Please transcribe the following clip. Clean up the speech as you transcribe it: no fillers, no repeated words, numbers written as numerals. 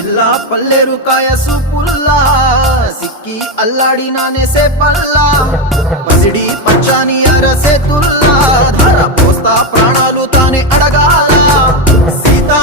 పిల్ల పల్లెరు కాయ సూపుల్లా సిక్కి అల్లాడినానే సే పల్లా పసిడి పచ్చాని అరసే తుల్లా ధర పోస్తా ప్రాణాలు తానే అడగాల సీతా